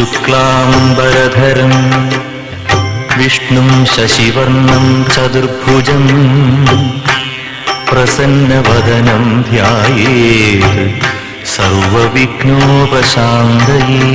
शुक्लाम्बरधरं विष्णुं शशिवर्णं चतुर्भुजं प्रसन्नवदनं ध्यायेत् सर्वविघ्नोपशान्तये।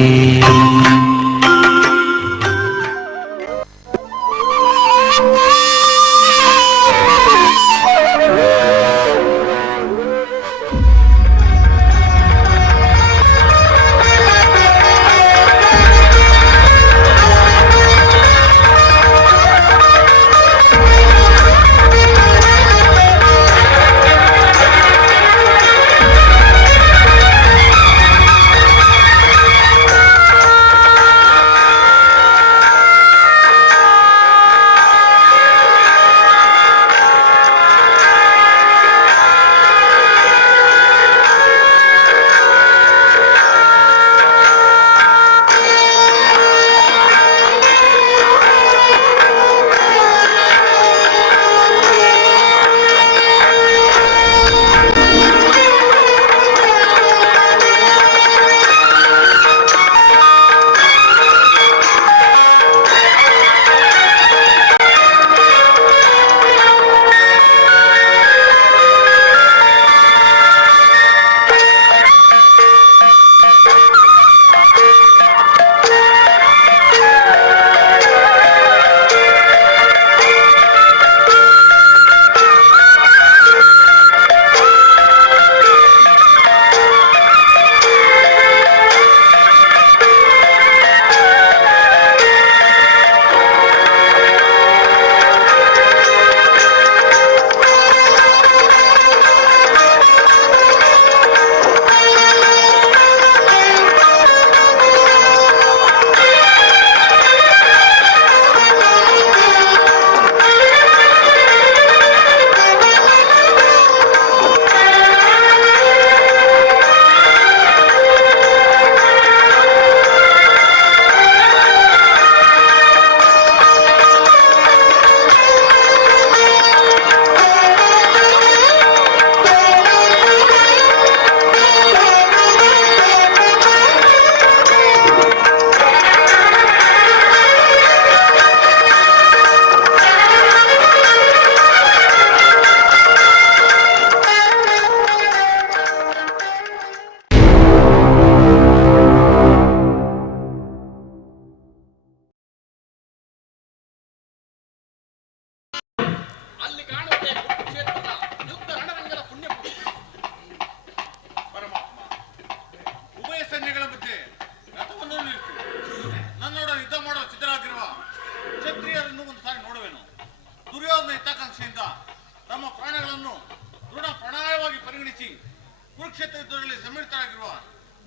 ಕುರುಕ್ಷೇತ್ರದಲ್ಲಿ ಸಮ್ಮಿಳಿತರಾಗಿರುವ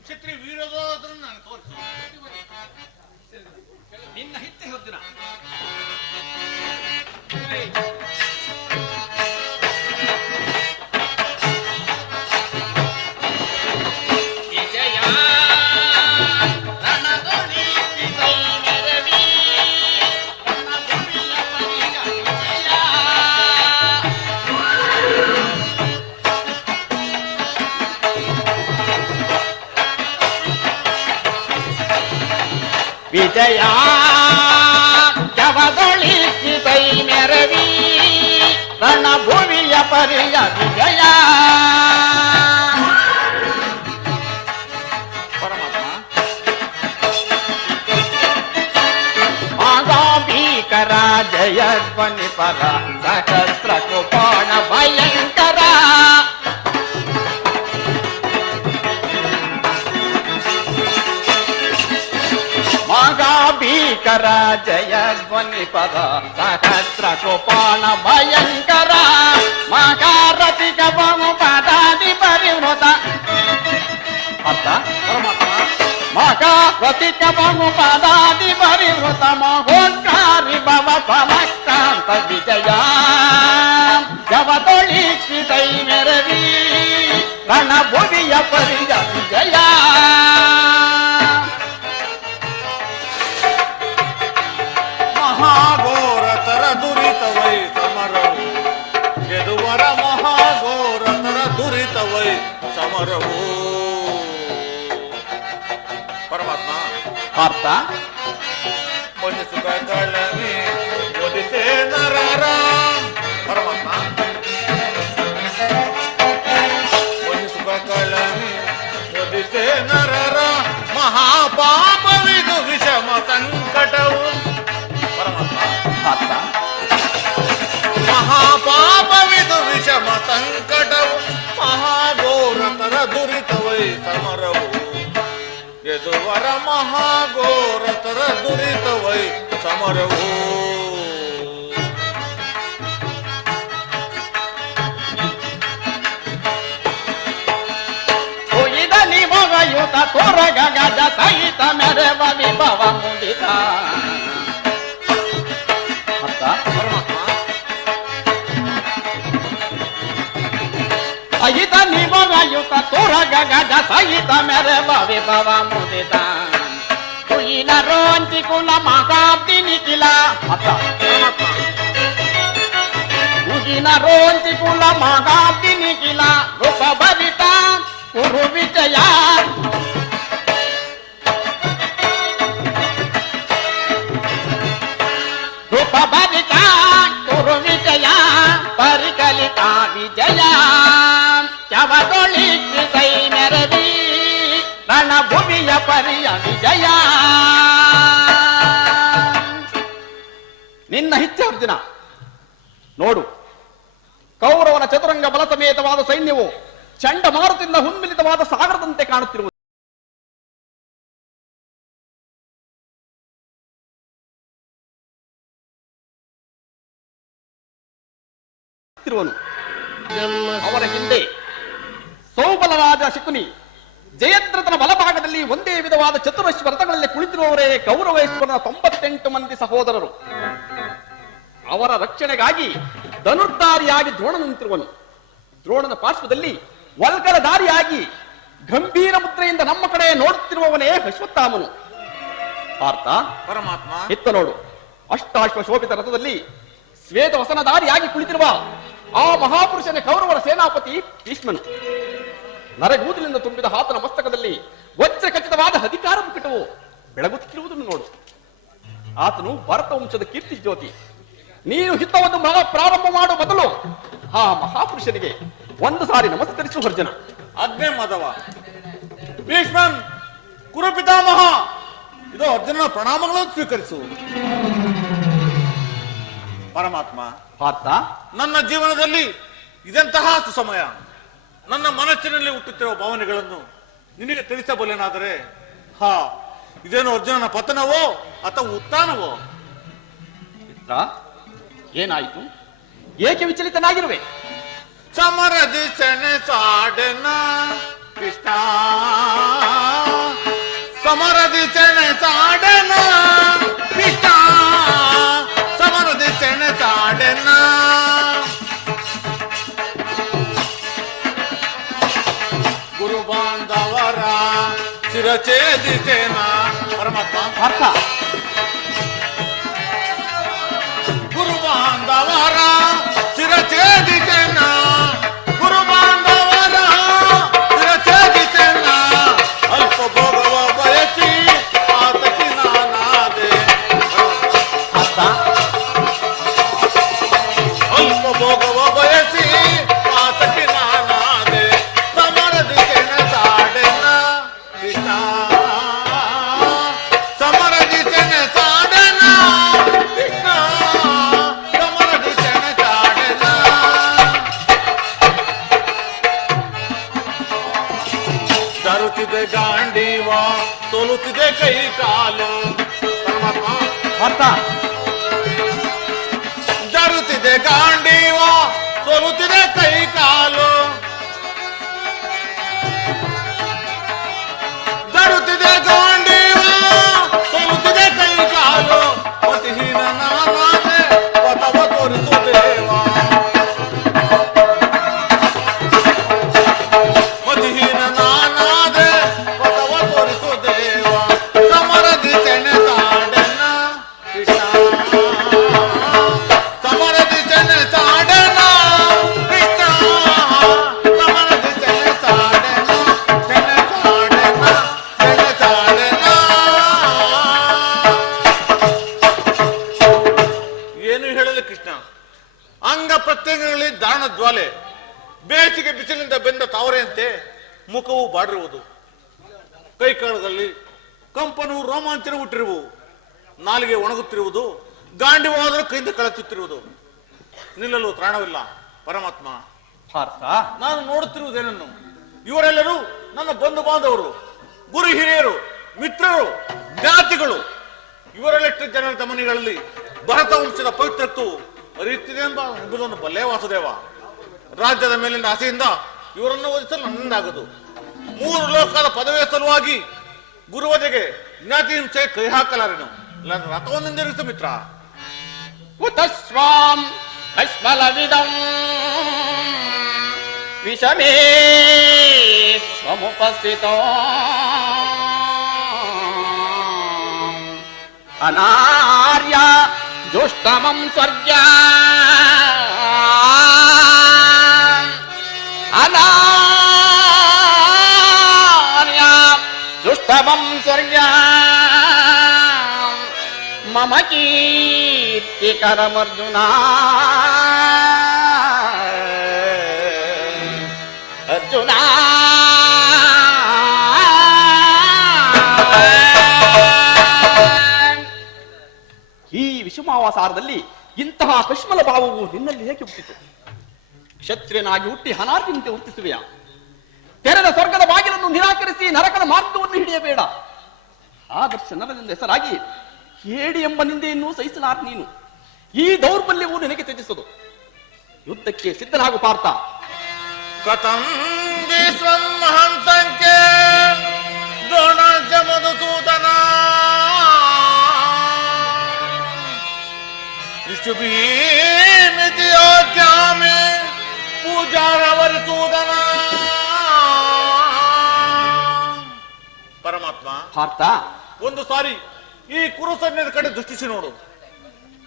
ಕ್ಷತ್ರಿಯ ವೀರಯೋಧರನ್ನು ನಾನು ತೋರಿಸು. ನಿನ್ನ ಹಿತ್ತೆ ಹೊದ್ದಿನ ವಿಜಯ ಜವದೊಳಿಸಿದೈ ಮೆರವಿ ರಣಭುವಿಯ ಪರಿಯ ವಿಜಯ. ಪರಮಾತ್ಮ ಆಗ ಭೀಕರ ಜಯಧ್ವನಿ ಪರ ಸಹಸ್ರ ಕೃಪಾಣ ಭಯಂಕರ ಭೀಕರ ಜಯಧ್ವನಿ ಪದ ಸಹಸ್ರ ಕೃಪಾಣ ಭಯಂಕರ ಮಹಾರಥಿ ಗಮು ಪದಾದಿ ಪರಿವೃತ ಅರ್ಥ ಪರಮಾತ್ಮ ಮಹಾರಥಿ ಗಮು ಪದಾದಿ ಪರಿವೃತ ಮಹೋದ್ಧಾರಿ ಭವ ಸಮಕ್ರಾಂತ ವಿಜಯ ಜವದೊಳಿಸಿದೈ ಮೆರವಿ ರಣಭುವಿಯ ಪರಿಯ ವಿಜಯ. ಮಹಾಘೋರತರ ದುರಿತವೈ ಸಮರವು ಗೆದುವರ ಮಹಾಘೋರತರ ದುರಿತವೈ ಸಮರವು. ಪರಮಾತ್ಮ ಅರ್ಥ ಮನುಸುಕ ಕಳನಿ ಒದಿಸೆ ನರರ ಪರಮಾತ್ಮ ಮನುಸುಕ ಕಳನಿ ಒದಿಸೆ ನರರ ಮಹಾಪಾಪವಿದು ವಿಷಮ ಸಂಕಟವು ಪರಮಾತ್ಮ ಅರ್ಥ ಮಹಾಪಾಪವಿದು ವಿಷಮ ಸಂಕಟವು ಮಹಾಘೋರತರ ದುರಿತವೈ ಸಮರವು ಎದುವರ ಮಹಾಘೋರತರ ದುರಿತವೈ ಸಮರವು ಒಯ್ದ ನಿಮಗಯುತ ತೋರಗ ಗಜ ಸಹಿತ ಮೆರವ ವಿಭವ ಮುದಿತ ಅರ್ಥ ಪರಮಾತ್ಮ ಅಹಿತ ನಿಮಗಯುತ ತೋರಗ ಗಜ ಸಹಿತ ಮೆರವ ವಿಭವ ಮುದಿತ ಕುಯಿನ ರೋಂಚಿ ಕುಲ ಮಹಾಬ್ದಿ ನಿಖಿಲ ಅರ್ಥ ಪರಮಾತ್ಮ ಕುಗಿನ ರೋಂಚಿ ಕುಲ ಮಹಾಬ್ದಿ ನಿಖಿಲ ರೂಪ ಭರಿತ ಕುರು ವಿಜಯ ರೂಪ ಭರಿತ ಕುರು ವಿಜಯ ಪರಿಕಲಿತ ವಿಜಯ ಚವದೊಳಿ ಕೃತೈ ನೆರವಿ ರಣಭೂಮಿಯ ಪರಿಯ ವಿಜಯ ನಿನ್ನ ಹಿಚ್ಚೆ ಅರ್ಜುನ ನೋಡು ಕೌರವನ ಚತುರಂಗ ಬಲ ಸಮೇತವಾದ ಸೈನ್ಯವು ಚಂಡಮಾರುತದಿಂದ ಹುನ್ಮಿಲಿತವಾದ ಸಾಗರದಂತೆ ಕಾಣುತ್ತಿರುವುದು ಅವರ ಹಿಂದೆ ಸೌಬಲರಾಜ ಶಕುನಿ ಜಯದ್ರಥನ ಬಲಭಾಗದಲ್ಲಿ ಒಂದೇ ವಿಧವಾದ ಚತುರಶ್ವ ರಥಗಳಲ್ಲಿ ಕುಳಿತಿರುವವರೇ ಕೌರವೇಶ್ವರನ 98 ಮಂದಿ ಸಹೋದರರು. ಅವರ ರಕ್ಷಣೆಗಾಗಿ ಧನುರ್ಧಾರಿಯಾಗಿ ದ್ರೋಣ ನಿಂತಿರುವನು. ದ್ರೋಣನ ಪಾರ್ಶ್ವದಲ್ಲಿ ವಲ್ಕಲಧಾರಿಯಾಗಿ ಗಂಭೀರ ಮುದ್ರೆಯಿಂದ ನಮ್ಮ ಕಡೆ ನೋಡುತ್ತಿರುವವನೇ ಅಶ್ವತ್ಥಾಮನು. ಪಾರ್ಥ ಪರಮಾತ್ಮ ಇತ್ತ ನೋಡು, ಅಷ್ಟಾಶ್ವ ಶೋಭಿತ ರಥದಲ್ಲಿ ಶ್ವೇತ ವಸನಧಾರಿಯಾಗಿ ಕುಳಿತಿರುವ ಆ ಮಹಾಪುರುಷನ ಕೌರವರ ಸೇನಾಪತಿ ಭೀಷ್ಮನು. ನರಗೂದಲಿಂದ ತುಂಬಿದ ಆತನ ಮಸ್ತಕದಲ್ಲಿ ವಜ್ರ ಖಚಿತವಾದ ಅಧಿಕಾರ ಮುಕುಟವು ಬೆಳಗುತ್ತಿರುವುದನ್ನು ನೋಡು. ಆತನು ಭಾರತ ವಂಶದ ಕೀರ್ತಿ ಜ್ಯೋತಿ. ನೀನು ಹಿತವನ್ನು ಪ್ರಾರಂಭ ಮಾಡುವ ಮೊದಲು ಆ ಮಹಾಪುರುಷನಿಗೆ ಒಂದು ಸಾರಿ ನಮಸ್ಕರಿಸು ಅರ್ಜುನ. ಆಜ್ಞೆ ಮಾಧವ. ಭೀಷ್ಮನ್ ಕುರುಪಿತಾಮಹ, ಇದು ಅರ್ಜುನನ ಪ್ರಣಾಮಗಳನ್ನು ಸ್ವೀಕರಿಸು. ಪರಮಾತ್ಮ ಪಾರ್ಥ, ನನ್ನ ಜೀವನದಲ್ಲಿ ಇದೆಂತಹ ಸುಸಮಯ. ನನ್ನ ಮನಸ್ಸಿನಲ್ಲಿ ಹುಟ್ಟುತ್ತಿರುವ ಭಾವನೆಗಳನ್ನು ನಿನಗೆ ತಿಳಿಸಬಲ್ಲೆನಾದರೆ ಹಾ, ಇದೇನು ಅರ್ಜುನನ ಪತನವೋ ಅಥವಾ ಉತ್ಥಾನವೋ? ಮಿತ್ರ, ಏನಾಯಿತು? ಏಕೆ ವಿಚಲಿತನಾಗಿರುವೆ? ಸಮರದಿ ಸೆಣಸಾಡೆನ ಕೃಷ್ಣ, ಸಮರದಿ ಸೆಣಸಾಡೆನ ಕೃಷ್ಣ, ಸಮರದಿ ಸೆಣಸಾಡೆನ. ಗುರು ಬಾಂಧವರ ಶಿರಛೇದಿಸೇನ. ಪರಮಾತ್ಮ ಪಾರ್ಥ, ಗುರು ಬಾಂಧವರ ಶಿರಛೇದಿಸೇನ, ಗುರು ಬಾಂಧವರ ಶಿರಛೇದಿಸೇನ. ಅಲ್ಪ ಭೋಗವ ಬಯಸಿ ಆತಕಿ ನಾನಾದೆ. ಪಾರ್ಥ, ಅಲ್ಪ ಭೋಗವ ಬಯಸಿ ಆತಕಿ ನಾನಾದೆ. ಸಮರದಿ ಸೆಣಸಾಡೆನ ಕೃಷ್ಣ, ಸಮರದಿ ಸೆಣಸಾಡೆನ ಕೃಷ್ಣ, ಸಮರದಿ ಸೆಣಸಾಡೆನ. ಜರುತ್ತಿದೆ ಗಾಂಡೀವ, ಸೋಲುತ್ತಿದೆ ಕೈ ಕಾಲು. ಪರಮಾತ್ಮ ಪಾರ್ಥ, ಜರುತ್ತಿದೆ ಗಾಂಡೀವ, ಸೋಲುತ್ತಿದೆ ಕೈ ಕಾಲು. ಜರುತ್ತಿದೆ ಗಾಂಡೀವ, ಸೋಲುತ್ತಿದೆ ಕೈ ಕಾಲು. ಪತಿಹೀನ ನಾನಾದೆ, ಪಥವ ತೋರಿಸು ದೇವ. ಪತಿಹೀನ ನಾನಾದೆ, ಪಥವ ತೋರಿಸು ದೇವ. ಸಮರದಿ ಸೆಣಸಾಡೆನ ಕೃಷ್ಣ, ಸಮರದಿ ಸೆಣಸಾಡೆನ ಕೃಷ್ಣ, ಬಿಸಿಲಿನಿಂದ ಬೆಂದ ತಾವರೆಯಂತೆ ಮುಖವು ಬಾಡಿರುವುದು, ಕೈಕಾಲದಲ್ಲಿ ಕಂಪನು ರೋಮಾಂಚನ ಹುಟ್ಟಿರುವು, ನಾಲಿಗೆ ಒಣಗುತ್ತಿರುವುದು, ಗಾಂಡಿವಾದರೂ ಕೈಯಿಂದ ಕಳಚುತ್ತಿರುವುದು, ನಿಲ್ಲಲು ತ್ರಾಣವಿಲ್ಲ. ಪರಮಾತ್ಮ, ಪಾರ್ಥ, ನಾನು ನೋಡುತ್ತಿರುವುದೇನನ್ನು? ಇವರೆಲ್ಲರೂ ನನ್ನ ಬಂಧು ಬಾಂಧವರು, ಗುರು ಹಿರಿಯರು, ಮಿತ್ರರು, ಜ್ಞಾತಿಗಳು. ಇವರೆಲ್ಲಷ್ಟು ಜನರ ಧಮನಿಗಳಲ್ಲಿ ಭರತ ವಂಶದ ಪವಿತ್ರತ್ವವು ಹರಿಯುತ್ತಿದೆ ಎಂಬುದನ್ನು ಬಲ್ಲೆ ವಾಸುದೇವ. ರಾಜ್ಯದ ಮೇಲಿನ ಆಸೆಯಿಂದ ಇವರನ್ನು ಓದಿಸಲು ನನ್ನಿಂದಾಗದು. 3 ಲೋಕದ ಪದವಿಯ ಸಲುವಾಗಿ ಗುರುವದೆಗೆ ಜ್ಞಾತಿ ಹಿಂಸೆ ಕೈ ಹಾಕಲಾರೆನು. ರಥವನ್ನಿಂದಿರಿಸು ಮಿತ್ರ. ಉತಸ್ವಾಂ ಕಶ್ಮಲವಿದಂ ವಿಷಮೇ ಸ್ವಮುಪಸ್ಥಿತೋ ಅನಾರ್ಯ ದುಷ್ಟಮಂ ಸ್ವರ್ಗ ಅನಾರ್ಯ ದುಷ್ಟಮಂ ಸ್ವರ್ಗ ಮಮ ಕೀರ್ತಿಕರಮರ್ಜುನ ಅರ್ಜುನ. ಈ ವಿಷಮಾವಸಾರದಲ್ಲಿ ಇಂತಹ ಕಶ್ಮಲ ಭಾವವು ನಿನ್ನಲ್ಲಿ ಹೇಗೆ ಹುಟ್ಟಿತು? ಕ್ಷತ್ರಿಯನಾಗಿ ಹುಟ್ಟಿ ಹನಾರ್ಯಂತೆ ವರ್ತಿಸುವೆಯ? ತೆರೆದ ಸ್ವರ್ಗದ ಬಾಗಿಲನ್ನು ನಿರಾಕರಿಸಿ ನರಕದ ಮಾರ್ಗವನ್ನು ಹಿಡಿಯಬೇಡ. ಆದರ್ಶ ನರದಿಂದ ಹೆಸರಾಗಿ ಹೇಡಿ ಎಂಬ ನಿಂದೆಯನ್ನು ಸಹಿಸಲಾರ ನೀನು. ಈ ದೌರ್ಬಲ್ಯವು ನಿನಗೆ ತ್ಯಜಿಸದು. ಯುದ್ಧಕ್ಕೆ ಸಿದ್ಧನಾಗು ಪಾರ್ಥ. ಕಥಂ ವಿಶ್ವಂ ಮಹಂಸಂಖ್ಯೆ ದ್ರೋಣಾಂಚ ಮಧುಸೂದನ ವಿಶುಭೀಮಿತಿಯೋದ್ಯಾಮಿ ಪೂಜಾರವರಿಸೂದನ. ಪರಮಾತ್ಮ, ಪಾರ್ಥ, ಒಂದು ಸಾರಿ ಈ ಕುರುಸೈನ್ಯದ ಕಡೆ ದೃಷ್ಟಿಸಿ ನೋಡು.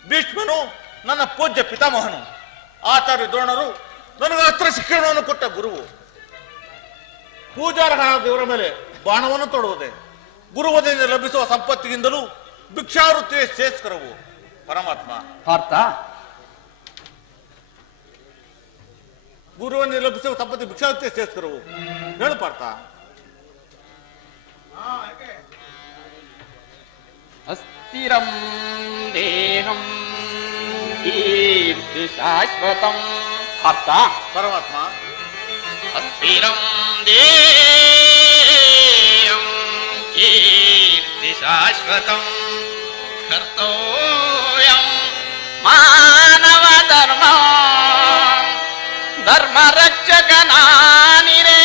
ಭೀಷ್ಮನು ನನ್ನ ಪೂಜ್ಯ ಪಿತಾಮಹನು, ಆಚಾರ್ಯ ದ್ರೋಣರು ನನಗೆ ಅಸ್ತ್ರ ಶಿಕ್ಷಣವನ್ನು ಕೊಟ್ಟ ಗುರುವು. ಪೂಜಾರ್ಹರಾದ ದೇವರ ಮೇಲೆ ಬಾಣವನ್ನು ತೊಡುವುದೇ ಗುರುವದಿಂದ ಲಭಿಸುವ ಸಂಪತ್ತಿಗಿಂತಲೂ ಭಿಕ್ಷಾವೃತ್ತಿಯೇ ಶ್ರೇಷ್ಠಕರವು. ಪರಮಾತ್ಮ, ಪಾರ್ಥ, ಗುರುವನಿಂದ ಲಭಿಸುವ ಸಂಪತ್ತಿ ಭಿಕ್ಷಾವೃತ್ತಿಯೇ ಶ್ರೇಷ್ಠಕರವು. ಹೇಳು ಪಾರ್ಥ. ಅಸ್ಥಿರಂ ದೇಹಂ ಕೀರ್ತಿ ಶಾಶ್ವತಂ. ಪಾರ್ಥ, ಪರಮಾತ್ಮ, ಅಸ್ಥಿರಂ ದೇಹಂ ಕೀರ್ತಿ ಶಾಶ್ವತಂ ಕರ್ತವ್ಯಂ ಮಾನವ ಧರ್ಮ ಧರ್ಮ ರಕ್ಷಕನಾನಿರೇ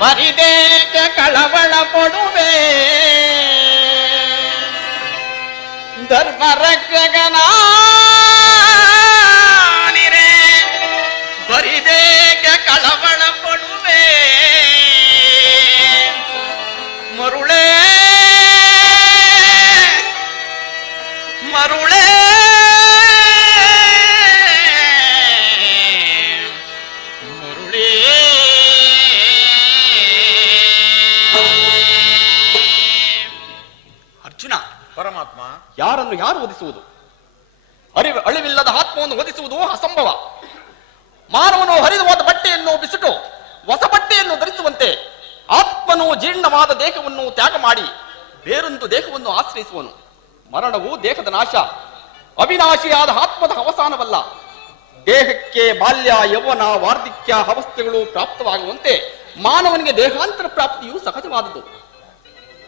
ಬರಿದೇಕ ಕಳವಳ ಕೊಡುವೆ ಧರ್ಮ ರಕ್ಷಕನಾನಿರೇ ಬರಿದೇಕ ಕಳವಳ ಕೊಡುವೆ ಮರುಳೇ ಮರುಳೇ ಮರುಳೇ. ಅರ್ಜುನ, ಪರಮಾತ್ಮ, ಯಾರನ್ನು ಯಾರು ವಧಿಸುವುದು? ಅಳಿವಿಲ್ಲದ ಆತ್ಮವನ್ನು ವಧಿಸುವುದು ಅಸಂಭವ. ಮಾನವನು ಹರಿದು ಹೋದ ಬಟ್ಟೆಯನ್ನು ಬಿಸಿಟು ಹೊಸ ಬಟ್ಟೆಯನ್ನು ಧರಿಸುವಂತೆ ಆತ್ಮನು ಜೀರ್ಣವಾದ ದೇಹವನ್ನು ತ್ಯಾಗ ಮಾಡಿ ಬೇರೊಂದು ದೇಹವನ್ನು ಆಶ್ರಯಿಸುವನು. ಮರಣವು ದೇಹದ ನಾಶ, ಅವಿನಾಶಿಯಾದ ಆತ್ಮದ ಅವಸಾನವಲ್ಲ. ದೇಹಕ್ಕೆ ಬಾಲ್ಯ, ಯೌವನ, ವಾರ್ಧಕ್ಯ ಅವಸ್ಥೆಗಳು ಪ್ರಾಪ್ತವಾಗುವಂತೆ ಮಾನವನಿಗೆ ದೇಹಾಂತರ ಪ್ರಾಪ್ತಿಯು ಸಹಜವಾದುದು.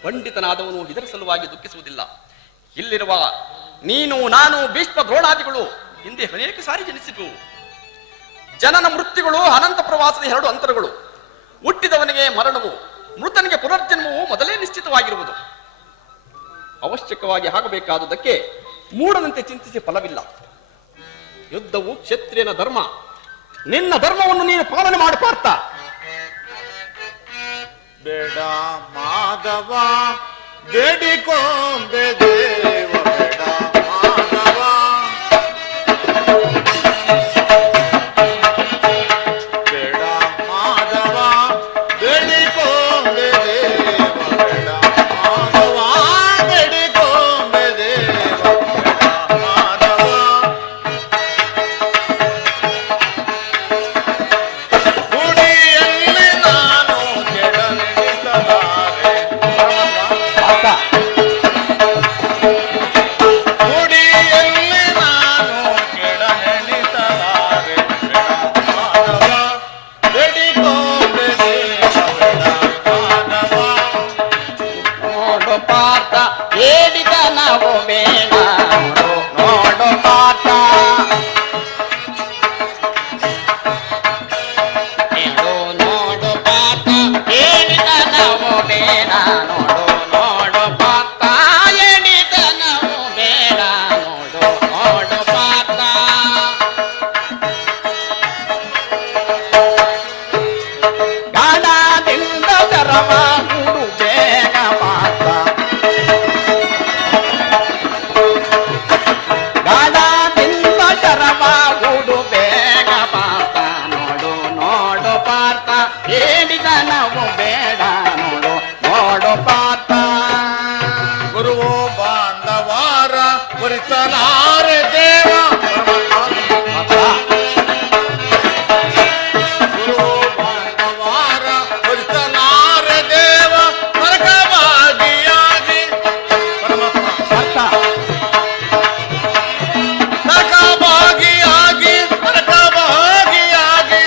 ಪಂಡಿತನಾದವನು ಇದರ ಸಲುವಾಗಿ ದುಃಖಿಸುವುದಿಲ್ಲ. ಇಲ್ಲಿರುವ ನೀನು, ನಾನು, ಭೀಷ್ಮ, ದ್ರೋಣಾದಿಗಳು ಹಿಂದೆ ಅನೇಕ ಸಾರಿ ಜನಿಸಿತು. ಜನನ ಮೃತ್ಯುಗಳು ಅನಂತ ಪ್ರವಾಸದ 2 ಅಂತರಗಳು. ಹುಟ್ಟಿದವನಿಗೆ ಮರಣವು, ಮೃತನಿಗೆ ಪುನರ್ಜನ್ಮವು ಮೊದಲೇ ನಿಶ್ಚಿತವಾಗಿರುವುದು. ಅವಶ್ಯಕವಾಗಿ ಆಗಬೇಕಾದುದಕ್ಕೆ ಮೂಢನಂತೆ ಚಿಂತಿಸಿ ಫಲವಿಲ್ಲ. ಯುದ್ಧವು ಕ್ಷತ್ರಿಯನ ಧರ್ಮ. ನಿನ್ನ ಧರ್ಮವನ್ನು ನೀನು ಪಾಲನೆ ಮಾಡಿ ಪಾರ್ಥ. ಬೇಡ ಮಾಧವ ಬೇಡಿಕೊಂಬೆ ದೇವ, ಬೇಡ ಮಾಧವ ಬೇಡ ಮಾಧವ ಬೇಡಿಕೊಂಬೆ ದೇವ, ಬೇಡ ಮಾಧವ ಬೇಡಿಕೊಂಬೆ ದೇವ, ಬೇಡ ಮಾಧವ ನೋಡು ಪಾರ್ಥ ಹೇಳಿದ ನಾವು ಬೇಡ ನೋಡು ನೋಡು ಪಾರ್ಥ ನೋಡು ಪಾರ್ಥ ಹೇಳಿದ ನಾವು ಬೇಡ ನೋಡು ನೋಡು ಪಾರ್ಥ ಹೇಳಿದ ನಾವು ಬೇಡ ನೋಡು ನೋಡು ಪಾರ್ಥ ಗಾಢದಿಂದ ಚರಮ ಗುಡು ಬೇಗ ಪಾರ್ಥ ಗಾಢದಿಂದ ಚರಮ ಗುಡು ಬೇಗ ಪಾರ್ಥ ನೋಡು ನೋಡು ಪಾರ್ಥ ಹೇಳಿದ ನಾವು ಬೇಡ ನೋಡು ನೋಡು ಪಾರ್ಥ ಗುರುವೋ ಬಾಂಧವಾರ ವರಿಸಲಾರೆ ದೇವ ಗುರುವೋ ಬಾಂಧವಾರ ವರಿಸಲಾರೆ ದೇವ ನರಕಭಾಗಿಯಾಗಿ ಪಾರ್ಥ ನರಕಭಾಗಿಯಾಗಿ ನರಕಭಾಗಿಯಾಗಿ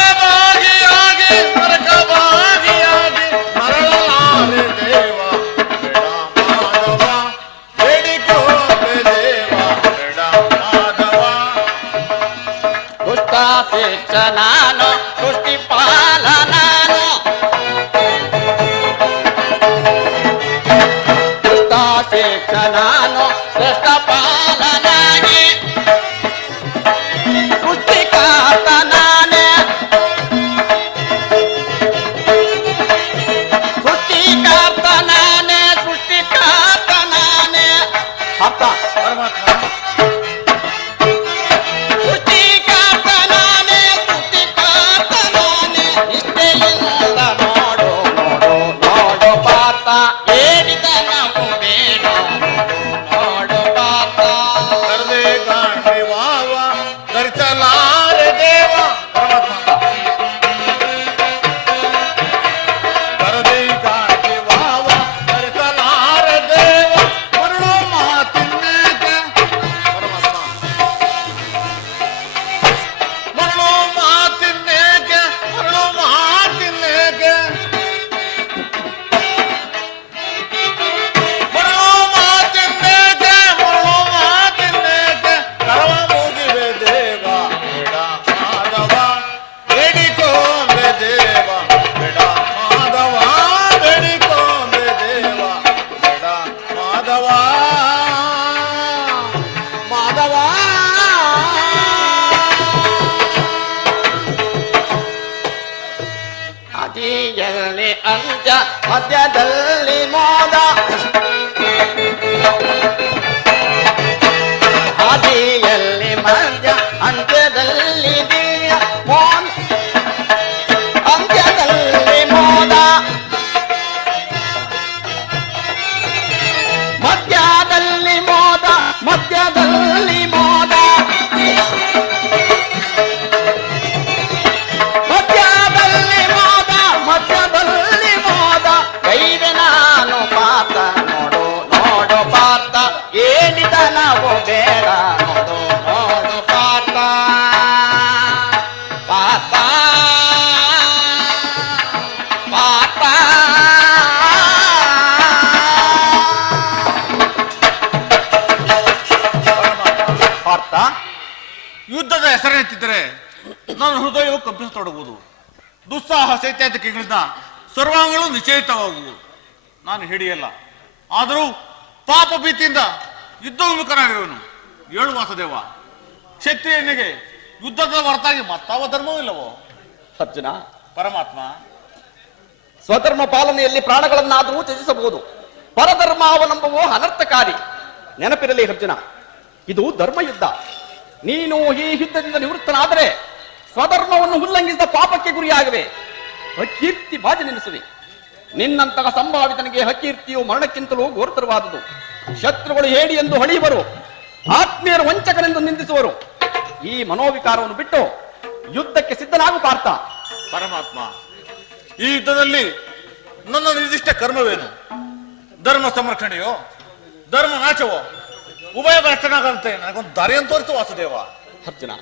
ನರಕಭಾಗಿಯಾಗಿ ನರಕಭಾಗಿಯಾಗಿ ಮರಳಲಾರೆ ದೇವ ಬೇಡ ಮಾಧವ ಬೇಡಿಕೊಂಡೆ ದೇವ ಬೇಡ ಮಾಧವ ದುಷ್ಟ ಶಿಕ್ಷ ನಾನು ಸೃಷ್ಟಿ ಪಾಲ ನಾನು ದುಷ್ಟ ಶಿಕ್ಷ ನಾನು ಶ್ರೇಷ್ಠ ಪಾಲನಾಗಿ ಸೃಷ್ಟಿಕರ್ತ ನಾನೇ ಸೃಷ್ಟಿಕರ್ತ ನಾನೇ ಸೃಷ್ಟಿಕರ್ತ ನಾನೇ ಅರ್ಥ ಪರಮಾತ್ಮ ಸೃಷ್ಟಿಕರ್ತ ನಾನೇ ಸೃಷ್ಟಿಕರ್ತ ನಾನೇ ನಿಷ್ಠೆಯಿಂದ ನೋಡು ನೋಡು ನೋಡು ಪಾರ್ಥ ಹೇಳಿದ ನಾವು ಬೇಡ ನೋಡು ಪಾರ್ಥ ಕರದೆ ಗಾಂಡಿ ವಾವ ಧರಿಸಲಾರೆ ದೇವ ಪರಮಾತ್ಮ ಕರದೆ ಗಾಂಡಿ ವಾವ ಧರಿಸಲಾರೆ ದೇವ ಮರಳು ಮಾತಿನ್ನೇಕೆ ಪರಮಾತ್ಮ ಮರಳು ಮಾತಿನ್ನೇಕೆ ಮರಳು ಮಾತಿನ್ನೇಕೆ ಮರಳು ಮಾತಿನ್ನೇಕೆ ಮರಳು ಮಾತಿನ್ನೇಕೆ ಕರವ ಮುಗಿವೆ ದೇವ ಬೇಡ ಮಾಧವ ಬೇಡಿಕೊಂಡೆ ದೇವ ಬೇಡ ಮಾಧವ ಬೇಡಿಕೊಂಡೆ ದೇವ ಬೇಡ ಮಾಧವ ಮಾಧವ ಅದಿಯಲ್ಲಿ ಅಂತ್ಯ ಮಧ್ಯದಲ್ಲಿ ಮೋದ ಆದಿಯಲ್ಲಿ ಮಧ್ಯ ಅಂತ್ಯದಲ್ಲಿ ದಿವ್ಯ ಮೋದ ಅಂತ್ಯದಲ್ಲಿ ಮೋದ ಮಧ್ಯದಲ್ಲಿ ಮೋದ ಮಧ್ಯದಲ್ಲಿ ಮೋದ ಮಧ್ಯದಲ್ಲಿ ಮೋದ ಮಧ್ಯದಲ್ಲಿ ಮೋದ ಕೈವೆ ನಾನು ಪಾರ್ಥ ನೋಡು ನೋಡು ಪಾರ್ಥ ಹೇಳಿದ ನಾವು ಬೇಡ ನೋಡು ನೋಡು ಪಾರ್ಥ ಪಾರ್ಥ ಪಾರ್ಥ ಪಾರ್ಥ ಯುದ್ಧದ ಹೆಸರೆತ್ತಿದ್ದರೆ ನನ್ನ ಹೃದಯವು ಕಂಪಿಸತೊಡಗುವುದು ದುಸ್ಸಾಹಸ ಇತ್ಯಾದಿಗಳಿಂದ ಸರ್ವಾಂಗಗಳು ನಿಶ್ಚಯಿತವಾಗುವುದು ನಾನು ಹಿಡಿಯಲ್ಲ ಆದರೂ ಪಾಪ ಭೀತಿಯಿಂದ ಯುದ್ಧ ವಿಮುಖನಾಗಿರುವನು ಏಳು ವಾಸದೇವ ಕ್ಷತ್ರಿಯನಿಗೆ ಯುದ್ಧದ ಹೊರತಾಗಿ ಮತ್ತಾವ ಧರ್ಮವಿಲ್ಲವೋ ಅರ್ಜುನ ಪರಮಾತ್ಮ ಸ್ವಧರ್ಮ ಪಾಲನೆಯಲ್ಲಿ ಪ್ರಾಣಗಳನ್ನಾದರೂ ತ್ಯಜಿಸಬಹುದು ಪರಧರ್ಮಾವಲಂಬವೋ ಅನರ್ಥಕಾರಿ ನೆನಪಿರಲಿ ಅರ್ಜುನ ಇದು ಧರ್ಮಯುದ್ಧ ನೀನು ಈ ಯುದ್ಧದಿಂದ ನಿವೃತ್ತನಾದರೆ ಸ್ವಧರ್ಮವನ್ನು ಉಲ್ಲಂಘಿಸಿದ ಪಾಪಕ್ಕೆ ಗುರಿಯಾಗವೆ ಅಕೀರ್ತಿ ಬಾಜಿ ನೆನೆಸುವೆ ನಿನ್ನಂತಹ ಸಂಭಾವಿತನಿಗೆ ಅಕೀರ್ತಿಯು ಮರಣಕ್ಕಿಂತಲೂ ಘೋರತರವಾದುದು ಶತ್ರುಗಳು ಹೇಡಿ ಎಂದು ಹೊಳೆಯುವರು ಆತ್ಮೀಯರು ವಂಚಕನೆಂದು ನಿಂದಿಸುವರು ಈ ಮನೋವಿಕಾರವನ್ನು ಬಿಟ್ಟು ಯುದ್ಧಕ್ಕೆ ಸಿದ್ಧನಾಗು ಪಾರ್ಥ ಪರಮಾತ್ಮ ಈ ಯುದ್ಧದಲ್ಲಿ ನನ್ನ ನಿರ್ದಿಷ್ಟ ಕರ್ಮವೇನು ಧರ್ಮ ಸಂರಕ್ಷಣೆಯೋ ಧರ್ಮ ನಾಶವೋ ಉಭಯ ಭ್ರಷ್ಟನಾಗಂತೆ ನನಗೊಂದು ದಾರಿಯನ್ನು ತೋರಿಸು ವಾಸುದೇವ. ಅರ್ಜುನ,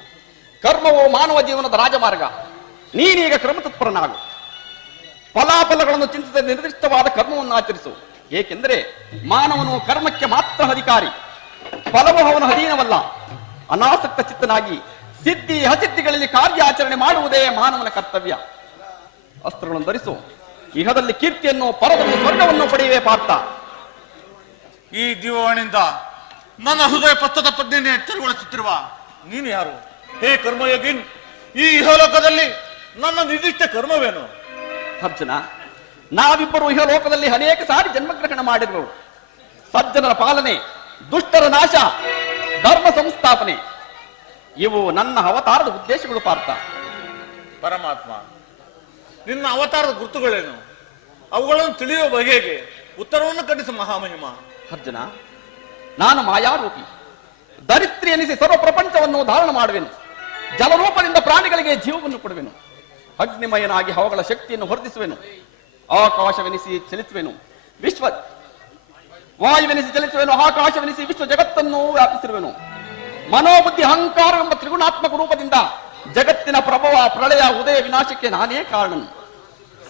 ಕರ್ಮವು ಮಾನವ ಜೀವನದ ರಾಜಮಾರ್ಗ. ನೀನೀಗ ಕರ್ಮತತ್ಪರನಾಗು. ಫಲಾಫಲಗಳನ್ನು ಚಿಂತಿಸದ ನಿರ್ದಿಷ್ಟವಾದ ಕರ್ಮವನ್ನು ಆಚರಿಸು. ಏಕೆಂದರೆ ಮಾನವನು ಕರ್ಮಕ್ಕೆ ಮಾತ್ರ ಅಧಿಕಾರಿ, ಫಲವು ಅವನ ಅಧೀನವಲ್ಲ. ಅನಾಸಕ್ತ ಚಿತ್ತನಾಗಿ ಸಿದ್ಧಿ ಅಸಿದ್ಧಿಗಳಲ್ಲಿ ಕಾರ್ಯಾಚರಣೆ ಮಾಡುವುದೇ ಮಾನವನ ಕರ್ತವ್ಯ. ಅಸ್ತ್ರಗಳನ್ನು ಧರಿಸು, ಇಹದಲ್ಲಿ ಕೀರ್ತಿಯನ್ನು, ಪರದಲ್ಲಿ ಸ್ವರ್ಗವನ್ನು ಪಡೆಯುವೆ ಪಾರ್ಥ. ಈ ದಿವಾಣಿಂದ ನನ್ನ ಹೃದಯ ಪಥದ ಪ್ರಜ್ಞೆಯನ್ನು ಎಚ್ಚರಗೊಳಿಸುತ್ತಿರುವ ನೀನು ಯಾರು? ಹೇ ಕರ್ಮಯೋಗಿನ್, ಈ ಇಹಲೋಕದಲ್ಲಿ ನನ್ನ ನಿರ್ದಿಷ್ಟ ಕರ್ಮವೇನು? ಅರ್ಜುನ, ನಾವಿಬ್ಬರು ಇಹಲೋಕದಲ್ಲಿ ಅನೇಕ ಸಾರಿ ಜನ್ಮಗ್ರಹಣ ಮಾಡಿರುವವು. ಸಜ್ಜನರ ಪಾಲನೆ, ದುಷ್ಟರ ನಾಶ, ಧರ್ಮ ಸಂಸ್ಥಾಪನೆ ಇವು ನನ್ನ ಅವತಾರದ ಉದ್ದೇಶಗಳು ಪಾರ್ಥ. ಪರಮಾತ್ಮ, ನಿನ್ನ ಅವತಾರದ ಗುರುತುಗಳೇನು? ಅವುಗಳನ್ನು ತಿಳಿಯುವ ಬಗೆಗೆ ಉತ್ತರವನ್ನು ಕಟ್ಟಿಸ ಮಹಾಮಹಿಮ. ಅರ್ಜುನ, ನಾನು ಮಾಯಾರೂಪಿ, ದರಿದ್ರಿ ಎನಿಸಿ ಸರ್ವ ಪ್ರಪಂಚವನ್ನು ಧಾರಣ ಮಾಡುವೆನು. ಜಲರೂಪದಿಂದ ಪ್ರಾಣಿಗಳಿಗೆ ಜೀವವನ್ನು ಕೊಡುವೆನು. ಅಗ್ನಿಮಯನಾಗಿ ಅವುಗಳ ಶಕ್ತಿಯನ್ನು ವರ್ಧಿಸುವೆನು. ಆಕಾಶವೆನಿಸಿ ಚಲಿಸುವೆನು, ವಾಯುವೆನಿಸಿ ಚಲಿಸುವೆನು. ಆಕಾಶವೆನಿಸಿ ವಿಶ್ವ ಜಗತ್ತನ್ನು ವ್ಯಾಪಿಸಿರುವೆನು. ಮನೋಬುದ್ಧಿ ಅಹಂಕಾರವೆಂಬ ತ್ರಿಗುಣಾತ್ಮಕ ರೂಪದಿಂದ ಜಗತ್ತಿನ ಪ್ರಭವ, ಪ್ರಳಯ, ಉದಯ, ವಿನಾಶಕ್ಕೆ ನಾನೇ ಕಾರಣನು.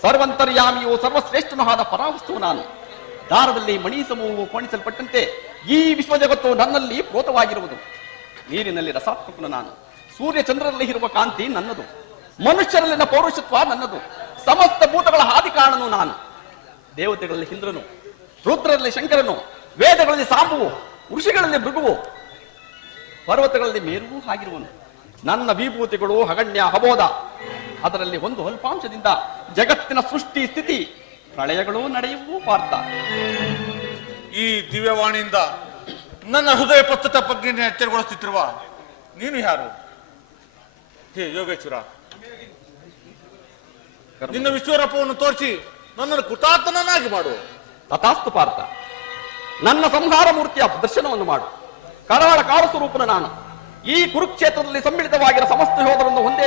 ಸರ್ವಂತರ್ಯಾಮಿಯು ಸರ್ವಶ್ರೇಷ್ಠನೂ ಆದ ಪರಾವಸ್ತುವು ನಾನು. ದಾರದಲ್ಲಿ ಮಣಿ ಸಮೂಹವು ಕೋಣಿಸಲ್ಪಟ್ಟಂತೆ ಈ ವಿಶ್ವ ಜಗತ್ತು ನನ್ನಲ್ಲಿ ಪ್ರೋತವಾಗಿರುವುದು. ನೀರಿನಲ್ಲಿ ರಸಾತ್ಮಕನು ನಾನು. ಸೂರ್ಯ ಚಂದ್ರರಲ್ಲಿ ಇರುವ ಕಾಂತಿ ನನ್ನದು. ಮನುಷ್ಯರಲ್ಲಿನ ಪೌರುಷತ್ವ ನನ್ನದು. ಸಮಸ್ತ ಭೂತಗಳ ಆದಿ ಕಾರಣನು ನಾನು. ದೇವತೆಗಳಲ್ಲಿ ಇಂದ್ರನು, ರುದ್ರರಲ್ಲಿ ಶಂಕರನು, ವೇದಗಳಲ್ಲಿ ಸಾಂಬುವು, ಋಷಿಗಳಲ್ಲಿ ಭೃಗುವು, ಪರ್ವತಗಳಲ್ಲಿ ಮೇರುವೂ ಆಗಿರುವನು. ನನ್ನ ವಿಭೂತಿಗಳು ಅಗಣ್ಯ ಅಬೋಧ. ಅದರಲ್ಲಿ ಒಂದು ಅಲ್ಪಾಂಶದಿಂದ ಜಗತ್ತಿನ ಸೃಷ್ಟಿ, ಸ್ಥಿತಿ, ಪ್ರಳಯಗಳು ನಡೆಯುವೂ ಪಾರ್ಥ. ಈ ದಿವ್ಯವಾಣಿಯಿಂದ ನನ್ನ ಹೃದಯ ಪಥದ ಪ್ರಜ್ಞೆಯನ್ನು ಎಚ್ಚರಗೊಳಿಸುತ್ತಿರುವ ನೀನು ಯಾರು? ಹೇ ಯೋಗೇಶ್ವರ, ನಿನ್ನ ವಿಶ್ವರೂಪವನ್ನು ತೋರಿಸಿ ನನ್ನನ್ನು ಕೃತಾರ್ಥನನ್ನಾಗಿ ಮಾಡು. ತಥಾಸ್ತು ಪಾರ್ಥ. ನನ್ನ ಸಂಹಾರ ಮೂರ್ತಿಯ ದರ್ಶನವನ್ನು ಮಾಡು. ಕರಾಳ ಕಾಲ ಸ್ವರೂಪನ ನಾನು. ಈ ಕುರುಕ್ಷೇತ್ರದಲ್ಲಿ ಸಮ್ಮಿಳಿತವಾಗಿರುವ ಸಮಸ್ತ ಯೋಧರನ್ನು ಒಂದೇ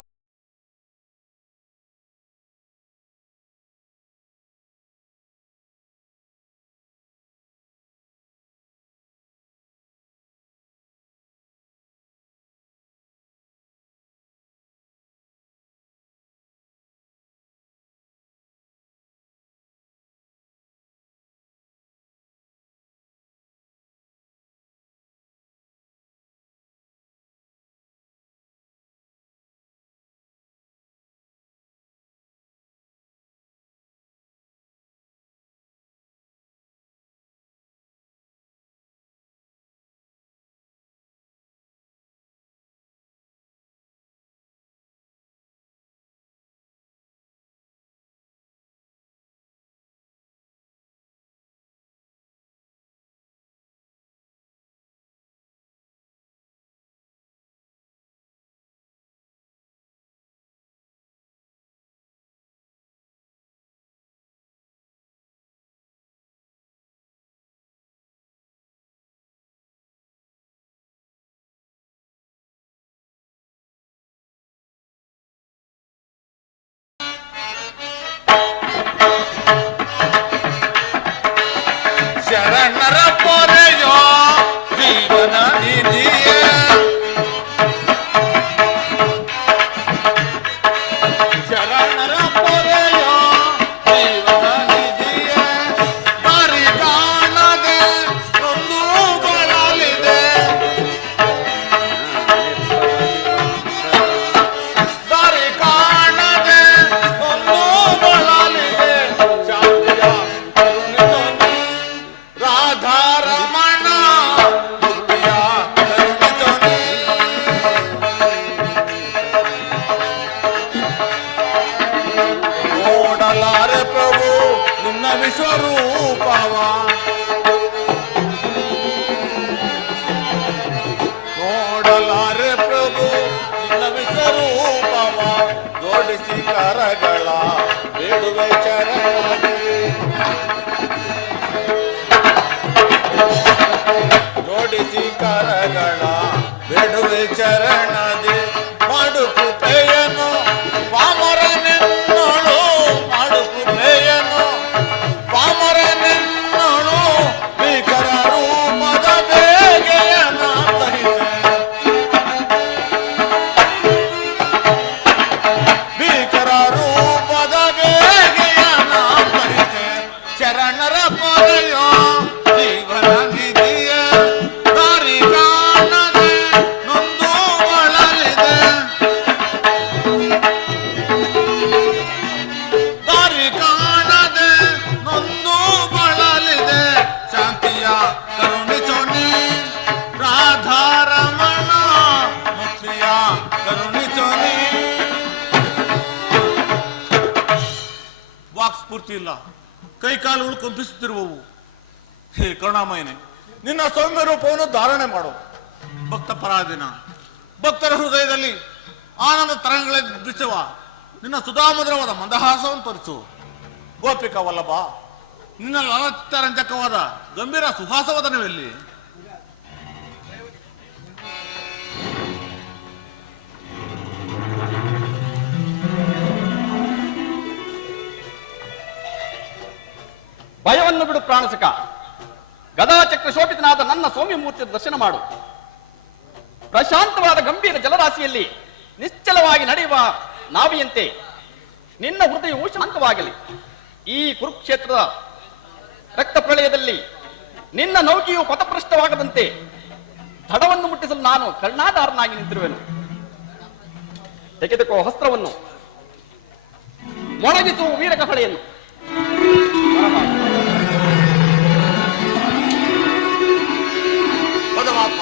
ಶರಣರ ಪೊರೆಯೋ ಜೀವನ ನಿಧಿಯೇ, ಶರಣರ ಪೊರೆಯೋ ಜೀವನ ನಿಧಿಯೇ. ದಾರಿ ಕಾಣದೆ ಒಂದು ಬಳಲಿದೆ, ದಾರಿ ಕಾಣದೆ ಒಂದು ಬಳಲಿದೆ. ಶಾಂತಿಯ ಕರುಣಿಸು ರಾಧಾರಮಣ, ಮುಕ್ತಿಯ ಕರುಣಿಸು. ನೋಡಲಾರೆ ಪ್ರಭು ನಿನ್ನ ವಿಶ್ವರೂಪವ, ನೋಡಲಾರೆ ಪ್ರಭು ನಿನ್ನ ವಿಶ್ವರೂಪವ. ಜೋಡಿಸಿ ಕರಗಳ ಬೇಡುವೆ ಚರಣದಿ, ಜೋಡಿಸಿ ಕರಗಳ ಬೇಡುವೆ ಚರಣದಿ. ಮಾಡು ಕೃಪೆಯನು ಪಾಮರನೆನ್ನೋಳು, ಮಾಡು ಕೃಪೆಯನು ಪಾಮರನೆನ್ನೋಳು. ಭೀಕರ ರೂಪದ ಬೇಗೆಯನ ಸಹಿಸೆ, ಭೀಕರ ರೂಪದ ವಾಕ್ ಸ್ಫೂರ್ತಿ ಇಲ್ಲ, ಕೈ ಕಾಲುಗಳು ಕಂಪಿಸುತ್ತಿರುವವು. ಹೇ ಕರುಣಾಮಯನೇ, ನಿನ್ನ ಸೌಮ್ಯ ರೂಪವನ್ನು ಧಾರಣೆ ಮಾಡು. ಭಕ್ತ ಪರಾಧೀನ, ಭಕ್ತರ ಹೃದಯದಲ್ಲಿ ಆನಂದ ತರಂಗಗಳ ಬಿಸುವ ನಿನ್ನ ಸುಧಾಮಧುರವಾದ ಮಂದಹಾಸವನ್ನು ತೋರಿಸು. ಗೋಪಿಕಾ ವಲ್ಲಭ, ನಿನ್ನ ಲಲಚಿತ್ತರಂಜಕವಾದ ಗಂಭೀರ ಸುಹಾಸವದನವೆಲ್ಲಿ? ಭಯವನ್ನು ಬಿಡು ಪ್ರಾಣಸಕ. ಗದಾಚಕ್ರ ಶೋಭಿತನಾದ ನನ್ನ ಸೌಮ್ಯಮೂರ್ತಿಯ ದರ್ಶನ ಮಾಡು. ಪ್ರಶಾಂತವಾದ ಗಂಭೀರ ಜಲರಾಶಿಯಲ್ಲಿ ನಿಶ್ಚಲವಾಗಿ ನಡೆಯುವ ನಾವಿಯಂತೆ ನಿನ್ನ ಹೃದಯವು ಶಾಂತವಾಗಲಿ. ಈ ಕುರುಕ್ಷೇತ್ರದ ರಕ್ತ ಪ್ರಳಯದಲ್ಲಿ ನಿನ್ನ ನೌಕೆಯು ಪಥಭ್ರಷ್ಟವಾಗದಂತೆ ದಡವನ್ನು ಮುಟ್ಟಿಸಲು ನಾನು ಕರ್ಣಾಧಾರನಾಗಿ ನಿಂತಿರುವೆನು. ತೆಗೆದುಕೋ ಹಸ್ತ್ರವನ್ನು, ಮೊಳಗಿಸುವ ವೀರಕಹಳೆಯನ್ನು. ಪರಮಾತ್ಮ,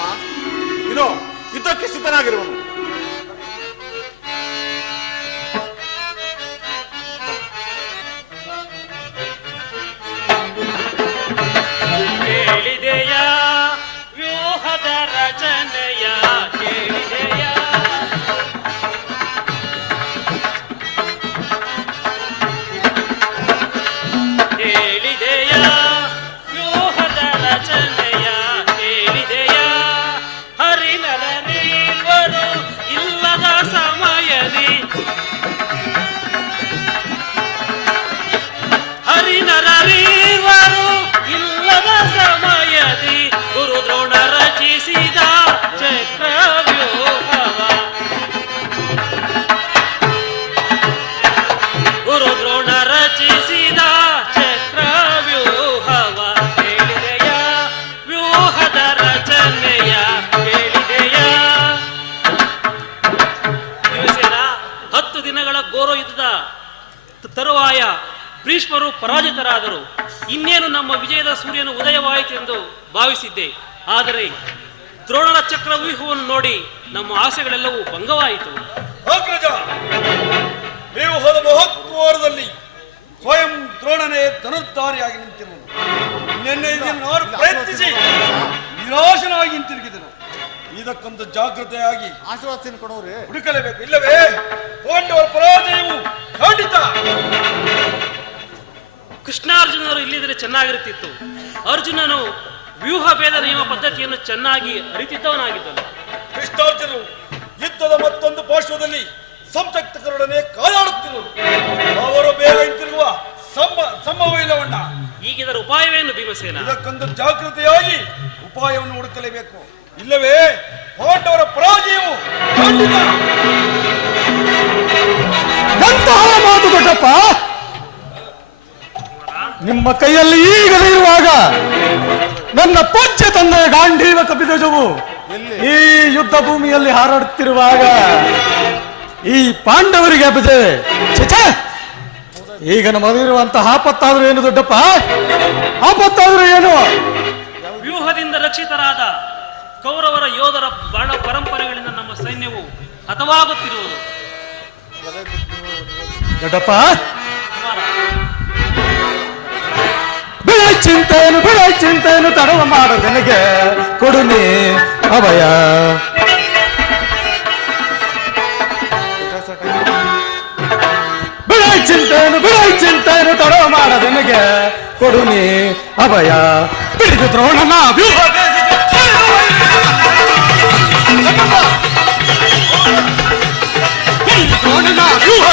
ಇದು ಯುದ್ಧಕ್ಕೆ ಸಿದ್ಧನಾಗಿರುವನು. ಕೇಳಿದೆಯ ವ್ಯೂಹದ ರಚನೆಯ ಕೇಳಿದೆಯ ಕೇಳಿದೆಯ ವ್ಯೂಹದ ರಚನೆಯ ಕೇಳಿದೆಯ ಹರಿನರರಿವರು ಇಲ್ಲದ ಸಮಯದಿ ಹರಿನರರಿವರು ಇಲ್ಲದ ಸಮಯದಿ ಗುರುದ್ರೋಣ ರಚಿಸಿದ ಚಕ್ರವ್ಯೂಹವ ಗುರುದ್ರೋಣ ರಚಿಸಿದ ಚಕ್ರವ್ಯೂಹವ ಕೇಳಿದೆಯ ವ್ಯೂಹದ ರಚನೆಯ ಕೇಳಿದೆಯ. ದಿವಸೇನ 10 ದಿನಗಳ ಘೋರ ಯುದ್ಧದ ತರುವಾಯ ಭೀಷ್ಮರು ಪರಾಜಿತರಾದರು. ಇನ್ನೇನು ನಮ್ಮ ವಿಜಯದ ಸೂರ್ಯನು ಉದಯವಾಯಿತು ಎಂದು ಭಾವಿಸಿದ್ದೆ. ಆದರೆ ದ್ರೋಣರ ಚಕ್ರ ವ್ಯೂಹವನ್ನು ನೋಡಿ ನಮ್ಮ ಆಸೆಗಳೆಲ್ಲವೂ ಭಂಗವಾಯಿತು. ಅಗ್ರಜ, ನೀವು ಹೋದ ಮಹತ್ವದಲ್ಲಿ ಸ್ವಯಂ ದ್ರೋಣನೇ ಧನುರ್ಧಾರಿಯಾಗಿ ನಿಂತಿರುವುದು. ನಿನ್ನೆ ಇದನ್ನು ಪ್ರಯತ್ನಿಸಿ ನಿರಾಶನಾಗಿ ಹಿಂತಿರುಗಿದನು. ಇದಕ್ಕೊಂದು ಜಾಗೃತೆಯಾಗಿ ಆಶೀರ್ವಾದ ಕೊಡೋರಿ ಹುಡುಕಲೇಬೇಕು, ಇಲ್ಲವೇ ಪಾಂಡವರ ಪರಾಜಯವು ಖಂಡಿತ. ಕೃಷ್ಣಾರ್ಜುನರು ಇಲ್ಲಿದ್ದರೆ ಚೆನ್ನಾಗಿರುತ್ತಿತ್ತು. ಅರ್ಜುನನು ವ್ಯೂಹ ಭೇದ ನಿಯಮ ಪದ್ಧತಿಯನ್ನು ಚೆನ್ನಾಗಿ ಅರಿತಿದ್ದವನಾಗಿದ್ದನು. ಕೃಷ್ಣಾರ್ಜುನರು ಯುದ್ಧದ ಮತ್ತೊಂದು ಪಾರ್ಶ್ವದಲ್ಲಿ ಸಂಸಕ್ತಕರೊಡನೆ ಕಾದಾಡುತ್ತಿರುವರು. ಅವರು ಬೇಗ ಹಿಂತಿರುಗುವ ಸಂಭವವಿಲ್ಲವಣ್ಣ. ಈಗಿದರ ಉಪಾಯವೇನು ಭೀಮಸೇನ? ಇದಕ್ಕೊಂದು ಜಾಗೃತೆಯಾಗಿ ಉಪಾಯವನ್ನು ಹುಡುಕಲೇಬೇಕು, ಇಲ್ಲವೇ ಪಾಂಡವರ ಪರಾಜಯವು ಖಂಡಿತ. ಎಂತಹ ಮಾತು ದೊಡ್ಡಪ್ಪ, ನಿಮ್ಮ ಕೈಯಲ್ಲಿ ಈಗಲೇ ಇರುವಾಗ ನನ್ನ ಪೂಜ್ಯ ತಂದೆಯ ಗಾಂಧೀವ ಕಪಿಧ್ವಜವು ಈ ಯುದ್ಧ ಭೂಮಿಯಲ್ಲಿ ಹಾರಾಡುತ್ತಿರುವಾಗ ಈ ಪಾಂಡವರಿಗೆ ಅಪಜಯ. ಛೆ, ಈಗ ನಮಗಿರುವಂತಹ ಆಪತ್ತಾದ್ರೂ ಏನು ದೊಡ್ಡಪ್ಪ, ಆಪತ್ತಾದ್ರೂ ಏನು? ವ್ಯೂಹದಿಂದ ರಕ್ಷಿತರಾದ ಕೌರವರ ಯೋಧರ ಬಾಣ ಪರಂಪರೆಗಳಿಂದ ನಮ್ಮ ಸೈನ್ಯವು ಹತವಾಗುತ್ತಿರುವುದು. ದೊಡ್ಡಪ್ಪ, ಬಿಡ ಚಿಂತೆಯನ್ನು ತಡವ ಮಾಡ ನನಗೆ ಕೊಡು ನೀ ಅಭಯ. ಬಿಡ ಚಿಂತೆಯನ್ನು ತಡವ ಮಾಡ ನನಗೆ ಕೊಡು ನೀ ಅಭಯ. ಬಿಡಿದು ದ್ರೋಣನ ವ್ಯೂಹ ದ್ರೋಣನ ವ್ಯೂಹ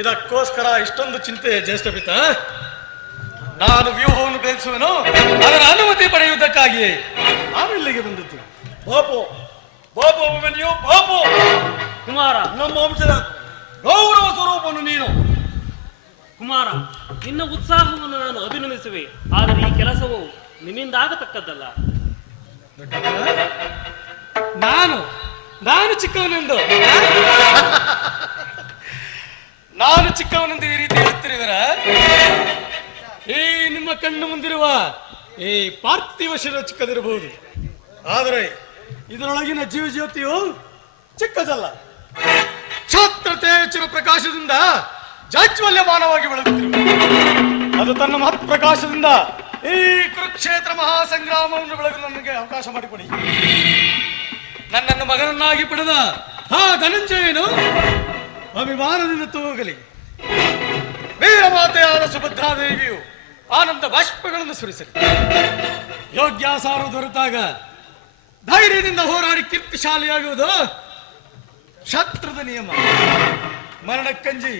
ಇದಕ್ಕೋಸ್ಕರ ಇಷ್ಟೊಂದು ಚಿಂತೆ ಜ್ಯೇಷ್ಠ ಪಿತ. ನಾನು ವ್ಯೂಹವನ್ನು ಭೇದಿಸುವೆನು, ಅದರ ಅನುಮತಿ ಪಡೆಯುವುದಕ್ಕಾಗಿಯೇ ನಾನು ಇಲ್ಲಿಗೆ ಬಂದದ್ದು. ಬಾಪು ಬಾಪು ಅಭಿಮನ್ಯು, ಬಾಪು ಕುಮಾರ, ನಮ್ಮ ವಂಶದ ಗೌರವ ಸ್ವರೂಪವನ್ನು ನೀನು. ಕುಮಾರ, ನಿನ್ನ ಉತ್ಸಾಹವನ್ನು ನಾನು ಅಭಿನಂದಿಸುವೆ. ಆದರೆ ಈ ಕೆಲಸವು ನಿನ್ನಿಂದಾಗತಕ್ಕದ್ದಲ್ಲ. ನಾನು ಚಿಕ್ಕವನೆಂದು ನಾನು ಚಿಕ್ಕವನೆಂದು ಈ ರೀತಿ ಹೇಳುತ್ತಿರುವರ? ಈ ನಿಮ್ಮ ಕಣ್ಣು ಮುಂದಿರುವ ಈ ಪಾರ್ಥಿವ ಶಿರ ಚಿಕ್ಕದಿರಬಹುದು, ಆದರೆ ಇದರೊಳಗಿನ ಜೀವಜ್ಯೋತಿಯು ಚಿಕ್ಕದಲ್ಲ. ಕ್ಷಾತ್ರತೆ ಚಿರಪ್ರಕಾಶದಿಂದ ಜಾಜ್ವಲ್ಯಮಾನವಾಗಿ ಬೆಳಗುತ್ತಿರುವ ಅದು ತನ್ನ ಮಹತ್ ಪ್ರಕಾಶದಿಂದ ಈ ಕುರುಕ್ಷೇತ್ರ ಮಹಾಸಂಗ್ರಾಮವನ್ನು ಬೆಳಗಲು ನನಗೆ ಅವಕಾಶ ಮಾಡಿಕೊಡಿ. ನನ್ನನ್ನು ಮಗನನ್ನಾಗಿ ಪಡೆದ ಆ ಧನಂಜಯನು ಅಭಿಮಾನದಿಂದ ತೂಗಲಿ. ವೀರಮಾತೆಯಾದ ಸುಭದ್ರಾದೇವಿಯು ಆನಂದ ಬಾಷ್ಪಗಳನ್ನು ಸುರಿಸಲಿ. ಯೋಗ್ಯಾಸಾರು ದೊರೆತಾಗ ಧೈರ್ಯದಿಂದ ಹೋರಾಡಿ ಕೀರ್ತಿಶಾಲಿಯಾಗುವುದು ಶತ್ರುದ ನಿಯಮ. ಮರಣಕ್ಕಂಜಿ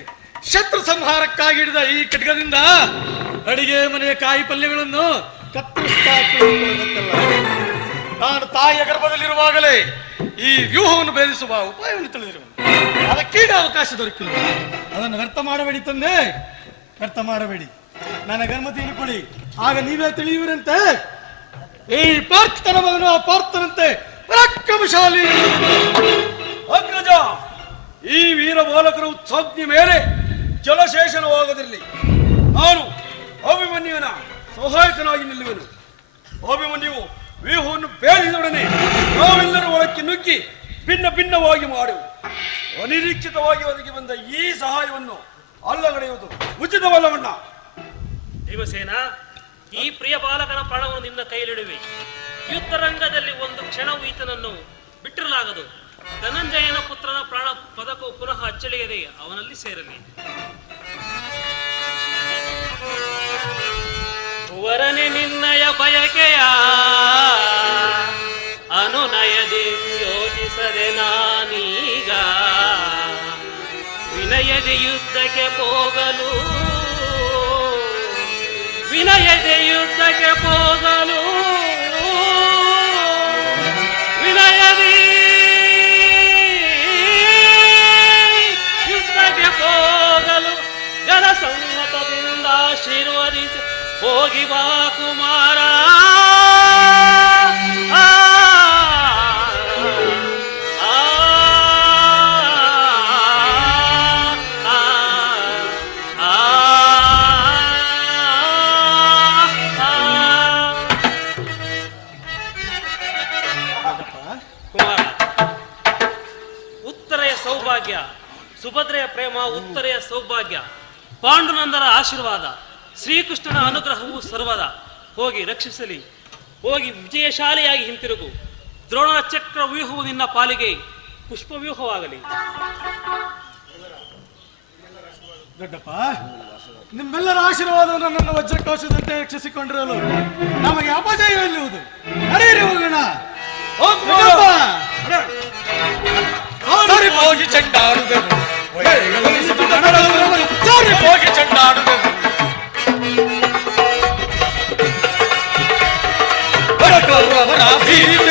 ಶತ್ರು ಸಂಹಾರಕ್ಕಾಗಿ ಹಿಡಿದ ಈ ಖಡ್ಗದಿಂದ ಅಡಿಗೆ ಮನೆಯ ಕಾಯಿ ಪಲ್ಯಗಳನ್ನು ಕತ್ತರಿಸ್ತಾ ಕುಳಿತುಕೊಳ್ಳುವುದಕ್ಕಲ್ಲ. ನಾನು ತಾಯಿಯ ಗರ್ಭದಲ್ಲಿರುವಾಗಲೇ ಈ ವ್ಯೂಹವನ್ನು ಭೇದಿಸುವ ಉಪಾಯವನ್ನು ತಿಳಿದಿರುವೆ. ಅದಕ್ಕೀಗ ಅವಕಾಶ ದೊರಕಿಲ್ಲ. ಅದನ್ನು ವ್ಯರ್ಥ ಮಾಡಬೇಡಿ ತಂದೆ, ವ್ಯರ್ಥ ಮಾಡಬೇಡಿ. ನನಗೆ ಅನುಮತಿಯನ್ನು ಕೊಡಿ, ಆಗ ನೀವೇ ತಿಳಿಯುವಿರಂತೆ ಈ ಪಾರ್ಥನ ಮಗನು ಪಾರ್ಥನಂತೆ ಪರಾಕ್ರಮಶಾಲಿ. ಅಗ್ರಜ, ಈ ವೀರ ಬಾಲಕರ ಉತ್ಸಾಜ್ಞೆ ಮೇಲೆ ಜಲಶೇಷನವಾಗದಿರಲಿ. ನಾನು ಅಭಿಮನ್ಯುವಿನ ಸಹಾಯಕನಾಗಿ ನಿಲ್ಲುವೆನು. ಅಭಿಮನ್ಯುವು ವ್ಯೂಹವನ್ನು ಭೇದಿಸಿದೊಡನೆ ನಾವೆಲ್ಲರೂ ಒಳಕ್ಕೆ ನುಗ್ಗಿ ಭಿನ್ನ ಭಿನ್ನವಾಗಿ ಮಾಡುವು. ಅನಿರೀಕ್ಷಿತವಾಗಿ ಒದಗಿ ಬಂದ ಈ ಸಹಾಯವನ್ನು ಅಲ್ಲಗಡೆಯುವುದು ಉಚಿತವಲ್ಲವಣ್ಣ. ಭೀಮಸೇನ, ಈ ಪ್ರಿಯ ಬಾಲಕನ ಪ್ರಾಣವನ್ನು ನಿನ್ನ ಕೈಲಿಡುವೆ. ಯುದ್ಧರಂಗದಲ್ಲಿ ಒಂದು ಕ್ಷಣವೂ ಈತನನ್ನು ಬಿಟ್ಟಿರಲಾಗದು. ಧನಂಜಯನ ಪುತ್ರನ ಪ್ರಾಣ ಪದಕವು ಪುನಃ ಅಚ್ಚಳಿಯದೆ ಅವನಲ್ಲಿ ಸೇರಲಿ. ವರನೆ ನಿನ್ನಯ ಬಯಕೆಯ ಅನುನಯದಿ ಯೋಚಿಸದೆ ನಾನೀಗ ವಿನಯದೆ ಯುದ್ಧಕ್ಕೆ ಹೋಗಲು, ವಿನಯದೆ ಯುದ್ಧಕ್ಕೆ ಹೋಗಲು, ವಿನಯದಿ ಯುದ್ಧಕ್ಕೆ ಹೋಗಲು ಜನಸಮ್ಮತದಿಂದ ಆಶೀರ್ವದಿಸಿ ಹೋಗಿ ಬಾ ಕುಮಾರ. ಕುಮಾರ, ಉತ್ತರೆಯ ಸೌಭಾಗ್ಯ, ಸುಭದ್ರೆಯ ಪ್ರೇಮ, ಉತ್ತರೆಯ ಸೌಭಾಗ್ಯ, ಪಾಂಡುನಂದರ ಆಶೀರ್ವಾದ, ಶ್ರೀಕೃಷ್ಣನ ಅನುಗ್ರಹವು ಸರ್ವದ. ಹೋಗಿ ರಕ್ಷಿಸಲಿ, ಹೋಗಿ ವಿಜಯಶಾಲಿಯಾಗಿ ಹಿಂತಿರುಗು. ದ್ರೋಣನ ಚಕ್ರ ವ್ಯೂಹವು ನಿನ್ನ ಪಾಲಿಗೆ ಪುಷ್ಪ ವ್ಯೂಹವಾಗಲಿ. ದೊಡ್ಡಪ್ಪ, ನಿಮ್ಮೆಲ್ಲರ ಆಶೀರ್ವಾದವನ್ನು ನನ್ನ ವಜ್ರಕೋಶದಂತೆ ರಕ್ಷಿಸಿಕೊಂಡಿರಲು ನಮಗೆ ಅಪಜಯ ಎನ್ನುವುದು. ನಡೆಯಿರಿ ಹೋಗೋಣ. ಸರಿ ಹೋಗಿ ಚೆಂಡಾಡುವೆವು, ಸರಿ ಹೋಗಿ ಚೆಂಡಾಡುವೆವು. ಕೌರವರ ಭೀಮ